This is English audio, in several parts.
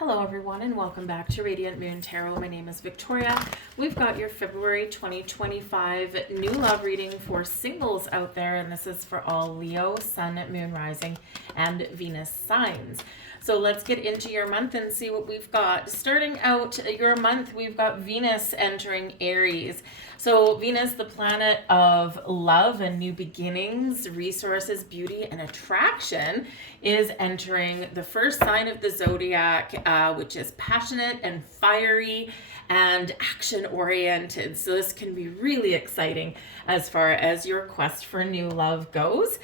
Hello everyone and welcome back to Radiant Moon Tarot. My name is Victoria. We've got your February 2025 new love reading for singles out there, and this is for all Leo, Sun, Moon, Rising, and Venus signs. So let's get into your month and see what we've got. Starting out your month, we've got Venus entering Aries. So Venus, the planet of love and new beginnings, resources, beauty, and attraction, is entering the first sign of the zodiac, which is passionate and fiery and action-oriented. So this can be really exciting as far as your quest for new love goes.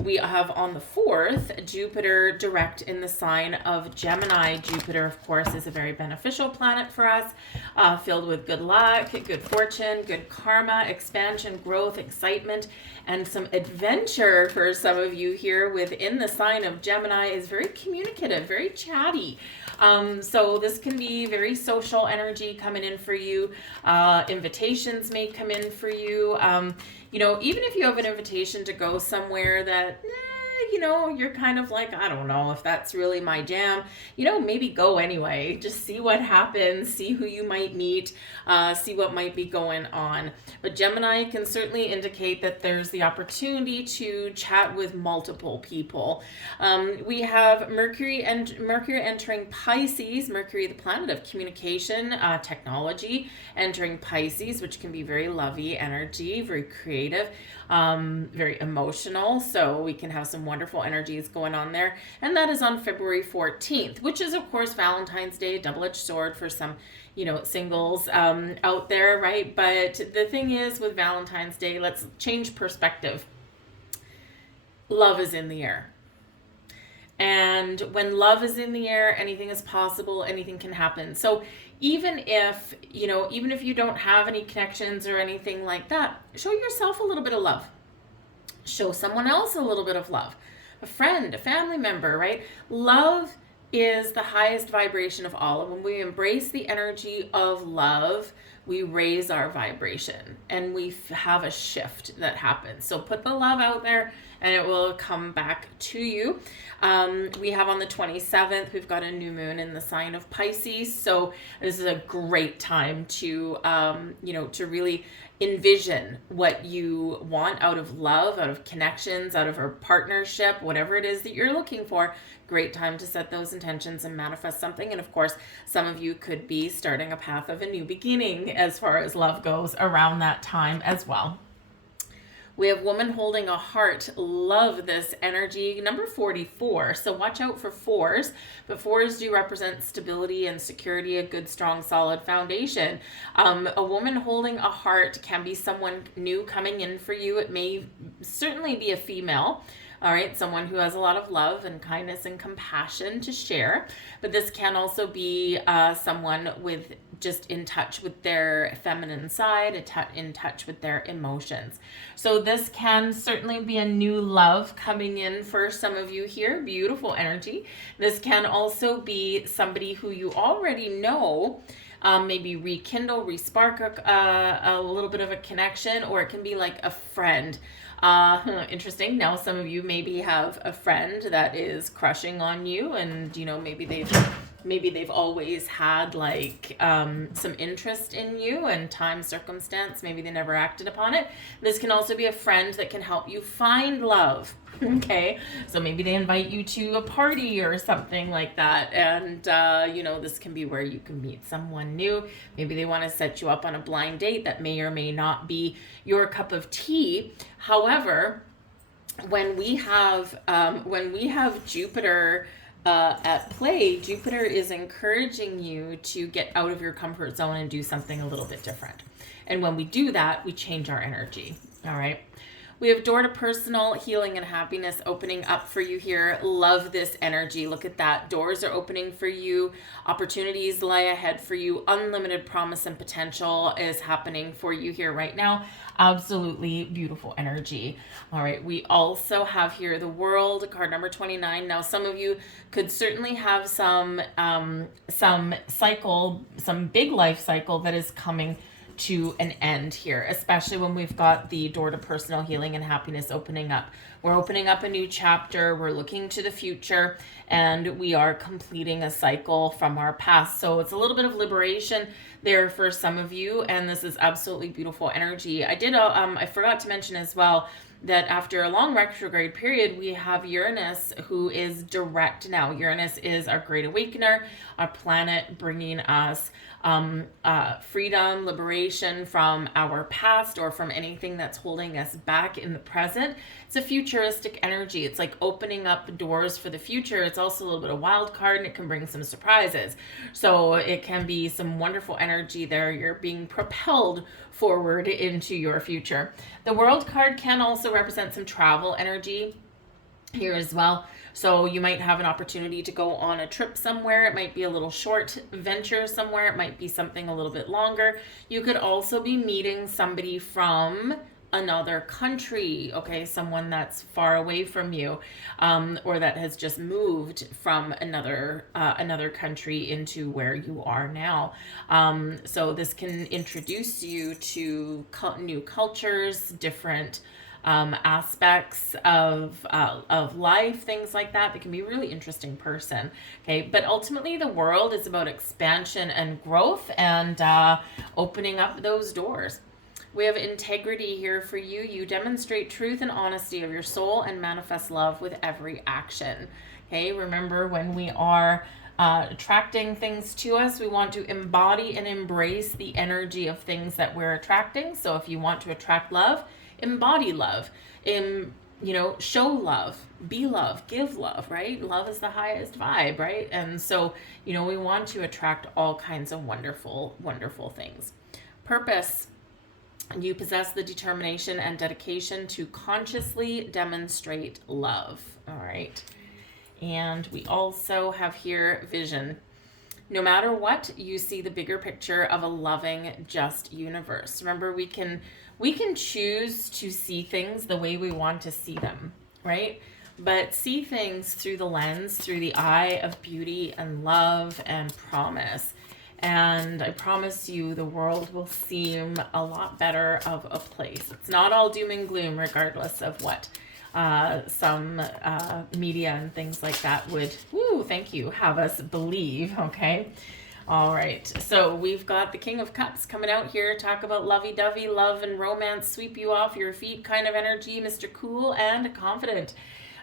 We have on the 4th, Jupiter direct in the sign of Gemini. Jupiter, of course, is a very beneficial planet for us, filled with good luck, good fortune, good karma, expansion, growth, excitement, and some adventure for some of you here within the sign of Gemini. Is very communicative, very chatty. So this can be very social energy coming in for you. Invitations may come in for you. Even if you have an invitation to go somewhere that, you're kind of like, I don't know if that's really my jam, maybe go anyway. Just see what happens, see who you might meet, see what might be going on. But Gemini can certainly indicate that there's the opportunity to chat with multiple people. We have Mercury entering Pisces. Mercury, the planet of communication, technology, entering Pisces, which can be very lovey energy, very creative, very emotional. So we can have some wonderful energies going on there. And that is on February 14th, which is, of course, Valentine's Day, double-edged sword for some, singles out there, right? But the thing is with Valentine's Day, let's change perspective. Love is in the air. And when love is in the air, anything is possible, anything can happen. So even if you don't have any connections or anything like that, show yourself a little bit of love. Show someone else a little bit of love. A friend, a family member, right? Love is the highest vibration of all. And when we embrace the energy of love, we raise our vibration and we have a shift that happens. So put the love out there and it will come back to you. We have on the 27th, we've got a new moon in the sign of Pisces. So this is a great time to, to really envision what you want out of love, out of connections, out of a partnership, whatever it is that you're looking for. Great time to set those intentions and manifest something. And of course, some of you could be starting a path of a new beginning as far as love goes around that time as well. We have woman holding a heart. Love this energy. Number 44. So watch out for fours. But fours do represent stability and security, a good, strong, solid foundation. A woman holding a heart can be someone new coming in for you. It may certainly be a female. All right, someone who has a lot of love and kindness and compassion to share. But this can also be someone with just in touch with their feminine side, in touch with their emotions. So this can certainly be a new love coming in for some of you here. Beautiful energy. This can also be somebody who you already know. Maybe rekindle, respark a little bit of a connection, or it can be like a friend. Interesting. Now some of you maybe have a friend that is crushing on you, and maybe they've always had like some interest in you, and time, circumstance, maybe they never acted upon it. This can also be a friend that can help you find love. Okay, so maybe they invite you to a party or something like that, and this can be where you can meet someone new. Maybe they want to set you up on a blind date that may or may not be your cup of tea. However, when we have Jupiter at play, Jupiter is encouraging you to get out of your comfort zone and do something a little bit different. And when we do that, we change our energy. All right. We have door to personal healing and happiness opening up for you here. Love this energy. Look at that. Doors are opening for you. Opportunities lie ahead for you. Unlimited promise and potential is happening for you here right now. Absolutely beautiful energy. All right. We also have here the World, card number 29. Now, some of you could certainly have some cycle, some big life cycle that is coming to an end here, especially when we've got the door to personal healing and happiness opening up. We're opening up a new chapter, we're looking to the future, and we are completing a cycle from our past. So it's a little bit of liberation there for some of you, and this is absolutely beautiful energy. I forgot to mention as well that after a long retrograde period, we have Uranus, who is direct now. Uranus is our great awakener, our planet bringing us freedom, liberation from our past or from anything that's holding us back in the present. It's a futuristic energy. It's like opening up doors for the future. It's also a little bit of wild card, and it can bring some surprises. So it can be some wonderful energy there. You're being propelled forward into your future. The World card can also represent some travel energy here as well. So you might have an opportunity to go on a trip somewhere. It might be a little short venture somewhere. It might be something a little bit longer. You could also be meeting somebody from another country, okay, someone that's far away from you, or that has just moved from another country into where you are now. So this can introduce you to new cultures, different aspects of life, things like that. They can be a really interesting person. Okay, but ultimately the world is about expansion and growth and opening up those doors. We have integrity here for you. You demonstrate truth and honesty of your soul and manifest love with every action. Okay, remember, when we are attracting things to us, we want to embody and embrace the energy of things that we're attracting. So if you want to attract love, embody love, show love, be love, give love, right? Love is the highest vibe, right? And so, we want to attract all kinds of wonderful, wonderful things. Purpose. You possess the determination and dedication to consciously demonstrate love. All right. And we also have here vision. No matter what, you see the bigger picture of a loving, just universe. Remember, we can choose to see things the way we want to see them, right? But see things through the lens, through the eye of beauty and love and promise. And I promise you, the world will seem a lot better of a place. It's not all doom and gloom, regardless of what some media and things like that would, have us believe, okay? All right, so we've got the King of Cups coming out here, talk about lovey-dovey, love and romance, sweep you off your feet kind of energy, Mr. Cool and confident.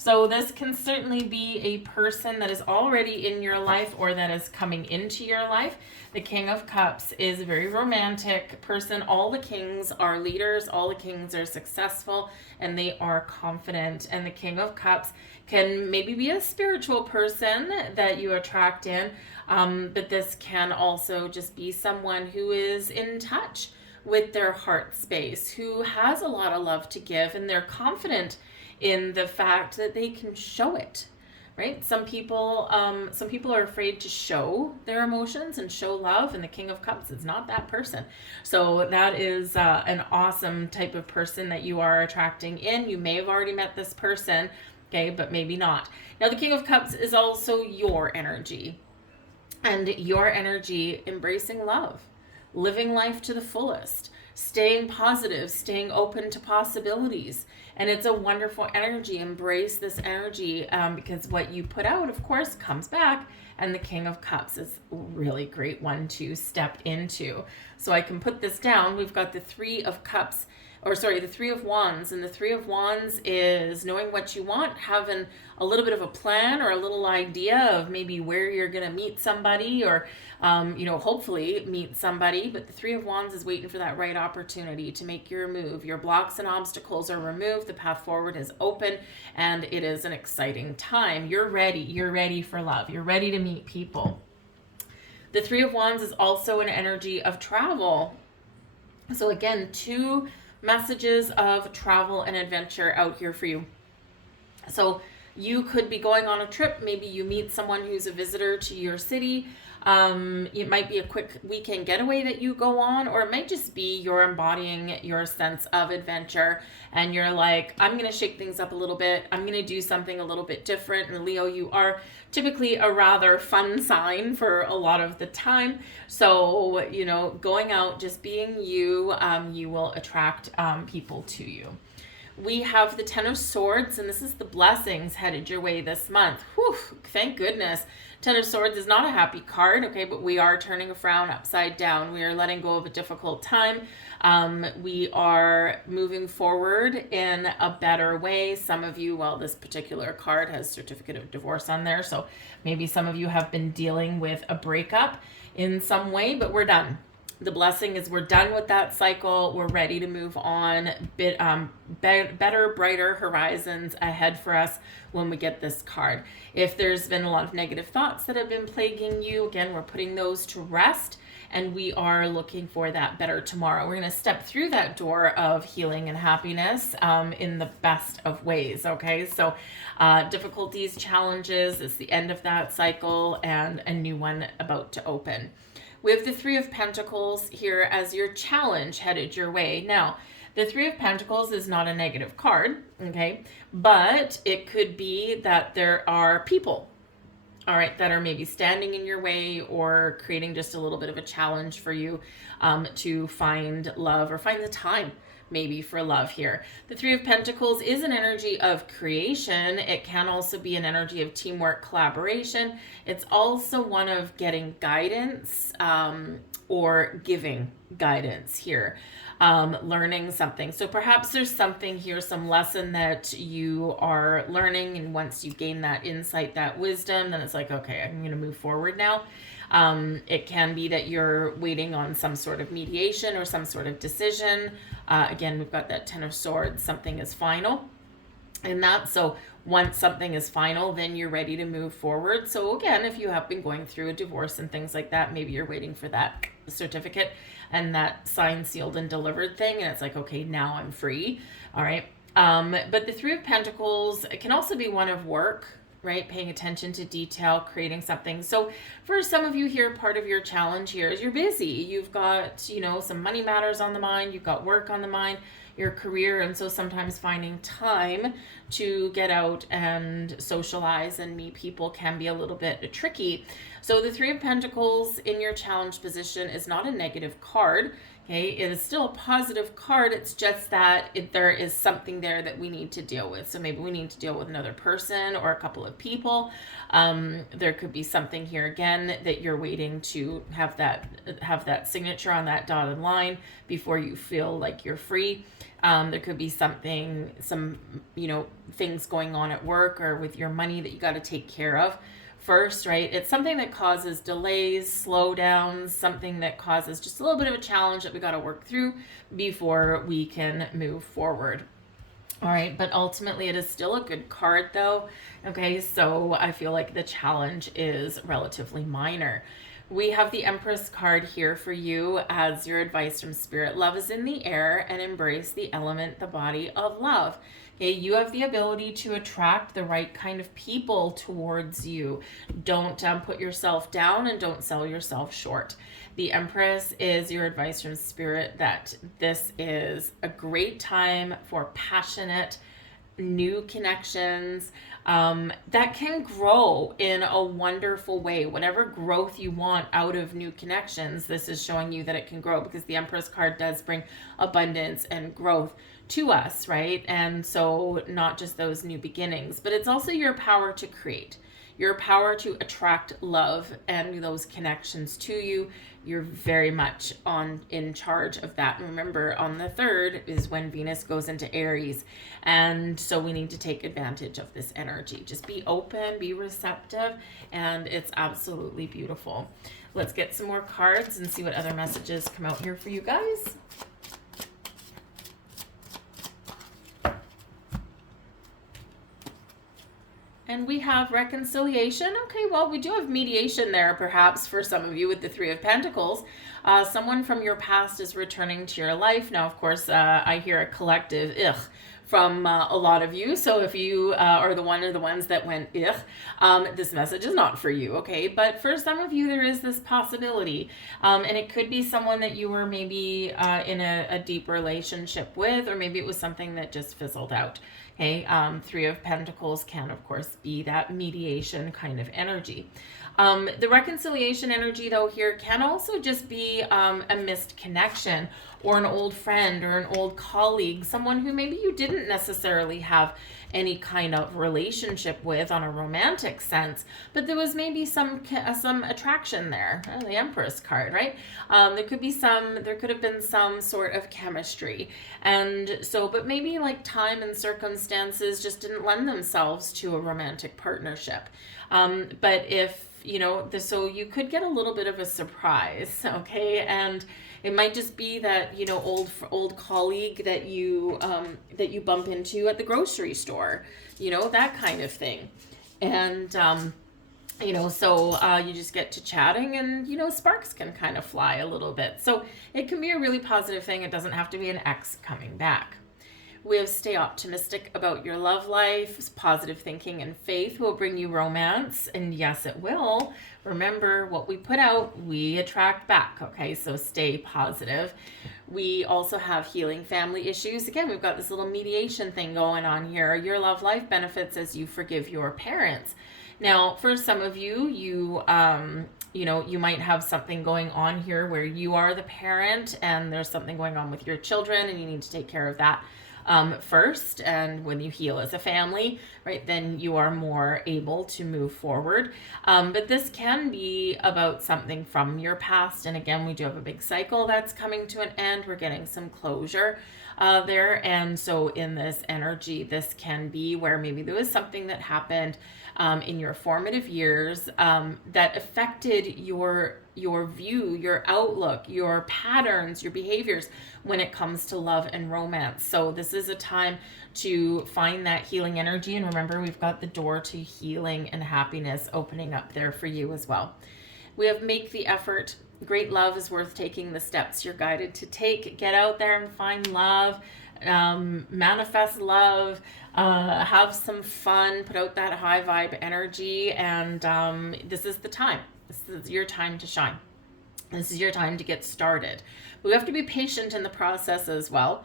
So this can certainly be a person that is already in your life or that is coming into your life. The King of Cups is a very romantic person. All the kings are leaders. All the kings are successful, and they are confident. And the King of Cups can maybe be a spiritual person that you attract in, but this can also just be someone who is in touch with their heart space, who has a lot of love to give, and they're confident in the fact that they can show it, right? Some people are afraid to show their emotions and show love, and the King of Cups is not that person. So that is an awesome type of person that you are attracting in. You may have already met this person, okay, but maybe not. Now, the King of Cups is also your energy, and your energy embracing love, living life to the fullest, staying positive, staying open to possibilities. And it's a wonderful energy. Embrace this energy because what you put out, of course, comes back. And the King of Cups is a really great one to step into. So I can put this down. We've got the Three of Cups, the Three of Wands. And the Three of Wands is knowing what you want, having a little bit of a plan or a little idea of maybe where you're going to meet somebody or, hopefully meet somebody. But the Three of Wands is waiting for that right opportunity to make your move. Your blocks and obstacles are removed. The path forward is open, and it is an exciting time. You're ready. You're ready for love. You're ready to meet people. The Three of Wands is also an energy of travel. So again, two messages of travel and adventure out here for you. So you could be going on a trip. Maybe you meet someone who's a visitor to your city. It might be a quick weekend getaway that you go on, or it might just be you're embodying your sense of adventure and you're like, I'm going to shake things up a little bit. I'm going to do something a little bit different. And Leo, you are typically a rather fun sign for a lot of the time. So, you know, going out, just being you, you will attract people to you. We have the Ten of Swords, and this is the blessings headed your way this month. Whew, thank goodness. Ten of Swords is not a happy card, okay, but we are turning a frown upside down. We are letting go of a difficult time. We are moving forward in a better way. Some of you, well, this particular card has certificate of divorce on there, so maybe some of you have been dealing with a breakup in some way, but we're done. The blessing is we're done with that cycle. We're ready to move on. Better, brighter horizons ahead for us when we get this card. If there's been a lot of negative thoughts that have been plaguing you, again, we're putting those to rest, and we are looking for that better tomorrow. We're going to step through that door of healing and happiness in the best of ways, okay? So difficulties, challenges, it's the end of that cycle and a new one about to open. We have the Three of Pentacles here as your challenge headed your way. Now, the Three of Pentacles is not a negative card, okay? But it could be that there are people, all right, that are maybe standing in your way or creating just a little bit of a challenge for you to find love or find the time maybe for love here. The Three of Pentacles is an energy of creation. It can also be an energy of teamwork, collaboration. It's also one of getting guidance or giving guidance here, learning something. So perhaps there's something here, some lesson that you are learning, and once you gain that insight, that wisdom, then it's like, okay, I'm going to move forward now. It can be that you're waiting on some sort of mediation or some sort of decision. Again, we've got that Ten of Swords, something is final. And that, so once something is final, then you're ready to move forward. So again, if you have been going through a divorce and things like that, maybe you're waiting for that certificate and that signed, sealed, and delivered thing. And it's like, okay, now I'm free. All right. But the Three of Pentacles can also be one of work, right? Paying attention to detail, creating something. So for some of you here, part of your challenge here is you're busy. You've got, you know, some money matters on the mind. You've got work on the mind, your career. And so sometimes finding time to get out and socialize and meet people can be a little bit tricky. So the Three of Pentacles in your challenge position is not a negative card. Okay, it is still a positive card. It's just that there is something there that we need to deal with. So maybe we need to deal with another person or a couple of people. There could be something here again that you're waiting to have that signature on that dotted line before you feel like you're free. There could be some things going on at work or with your money that you got to take care of first, right? It's something that causes delays, slowdowns, something that causes just a little bit of a challenge that we got to work through before we can move forward. All right, but ultimately it is still a good card though. Okay, so I feel like the challenge is relatively minor. We have the Empress card here for you as your advice from Spirit. Love is in the air, and embrace the element, the body of love. Okay, you have the ability to attract the right kind of people towards you. Don't put yourself down and don't sell yourself short. The Empress is your advice from Spirit that this is a great time for passionate, new connections that can grow in a wonderful way. Whatever growth you want out of new connections, this is showing you that it can grow, because the Empress card does bring abundance and growth to us, right? And so not just those new beginnings, but it's also your power to create, your power to attract love and those connections to you. You're very much in charge of that. And remember, on the 3rd is when Venus goes into Aries. And so we need to take advantage of this energy. Just be open, be receptive, and it's absolutely beautiful. Let's get some more cards and see what other messages come out here for you guys. And we have reconciliation. Okay, well, we do have mediation there, perhaps, for some of you with the Three of Pentacles. Someone from your past is returning to your life. Now, of course, I hear a collective ugh from a lot of you. So if you are the one of the ones that went ugh, this message is not for you, okay? But for some of you, there is this possibility. And it could be someone that you were maybe in a deep relationship with, or maybe it was something that just fizzled out. Okay, Three of Pentacles can, of course, be that mediation kind of energy. The reconciliation energy, though, here can also just be a missed connection, or an old friend or an old colleague, someone who maybe you didn't necessarily have any kind of relationship with on a romantic sense, but there was maybe some attraction there. Oh, the Empress card, right? There could have been some sort of chemistry, and so, but maybe like time and circumstances just didn't lend themselves to a romantic partnership. But if so you could get a little bit of a surprise, okay? And it might just be that, old colleague that you bump into at the grocery store, that kind of thing. And, so you just get to chatting, and, sparks can kind of fly a little bit. So it can be a really positive thing. It doesn't have to be an ex coming back. We have stay optimistic about your love life. Positive thinking and faith will bring you romance. And yes, it will. Remember, what we put out, we attract back. Okay, so stay positive. We also have healing family issues. Again, we've got this little mediation thing going on here. Your love life benefits as you forgive your parents. Now, for some of you, you might have something going on here where you are the parent and there's something going on with your children and you need to take care of that first. And when you heal as a family, right, then you are more able to move forward. But this can be about something from your past. And again, we do have a big cycle that's coming to an end. We're getting some closure there. And so in this energy, this can be where maybe there was something that happened in your formative years that affected your view, your outlook, your patterns, your behaviors when it comes to love and romance. So this is a time to find that healing energy. And remember, we've got the door to healing and happiness opening up there for you as well. We have make the effort. Great love is worth taking the steps you're guided to take. Get out there and find love. Manifest love, have some fun, put out that high vibe energy, and this is the time. This is your time to shine. This is your time to get started. We have to be patient in the process as well,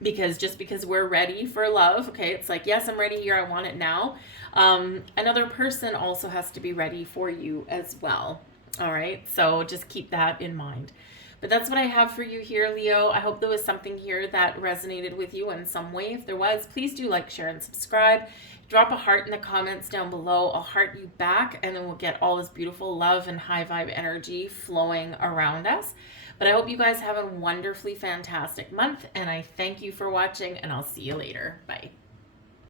because just because we're ready for love, okay, it's like, yes, I'm ready here, I want it now. Another person also has to be ready for you as well. All right, so just keep that in mind. But that's what I have for you here, Leo. I hope there was something here that resonated with you in some way. If there was, please do like, share, and subscribe. Drop a heart in the comments down below. I'll heart you back, and then we'll get all this beautiful love and high vibe energy flowing around us. But I hope you guys have a wonderfully fantastic month, and I thank you for watching, and I'll see you later. Bye.